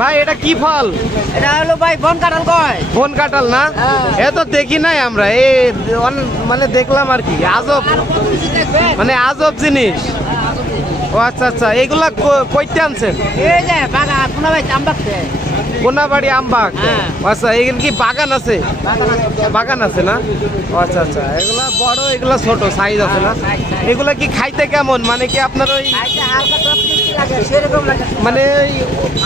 ভাই এটা কি ফল? এটা হলো ভাই বন কাঁঠাল কয়। বন কাঁঠাল না? এ তো দেখি নাই আমরা, এই মানে দেখলাম আর কি, আজব মানে আজব জিনিস। ও আচ্ছা আচ্ছা, এইগুলা কইতে আনছেন? এই যে বাগা কোনা ভাই আমবাগছে। কোনাবাড়ি আমবাগ। আচ্ছা, এখানে কি বাগান আছে? বাগান আছে না? ও আচ্ছা আচ্ছা, এগুলা বড় এগুলা ছোট সাইজ আছে না? এগুলা কি খাইতে কেমন, মানে কি আপনার ওই হালকা টক মিষ্টি লাগে সেরকম লাগে, মানে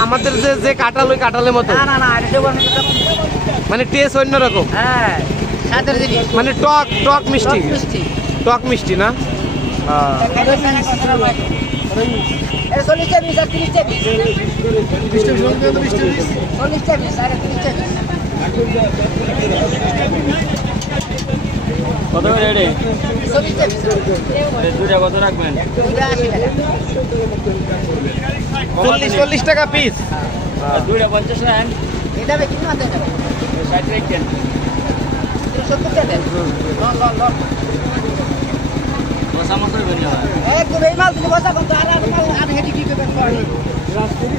আমাদের যে যে কাঁঠাল ওই কাঁঠালের মতো? না না না, এটা মানে টেস্ট অন্যরকম। হ্যাঁ স্বাদের জিনিস, মানে টক টক মিষ্টি। মিষ্টি টক মিষ্টি না? কত করে রেডি? দুইটা কত রাখবেন? 40 টাকা পিস। দুইটা 50 রাখেন। এটা কি না দেন? 60 রাখেন। 70 টাকা দেন। বসা মত করবেন না। একদম এই মাল তুমি বসা করতে, আর মাল আর হেডি কি করবেন পড়ি রাস্তায়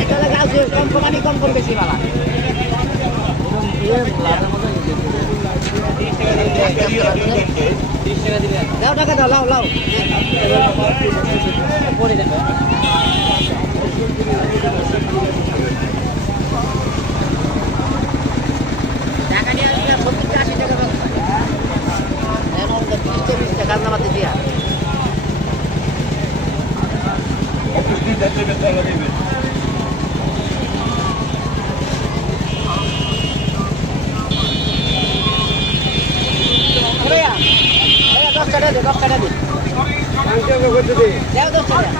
এটা লাগাছে কম কোম্পানি কম বেশি বালা। দাও টাকা দাও, লাও লাও পড়ে দেন। টাকা নিয়ে আসলে 70-80 টাকা দাও। এখন 20 টাকা নামাতে দিয়া ভাইয়া 10 টাকা দে, 10 টাকা দে। দাও 10 টাকা।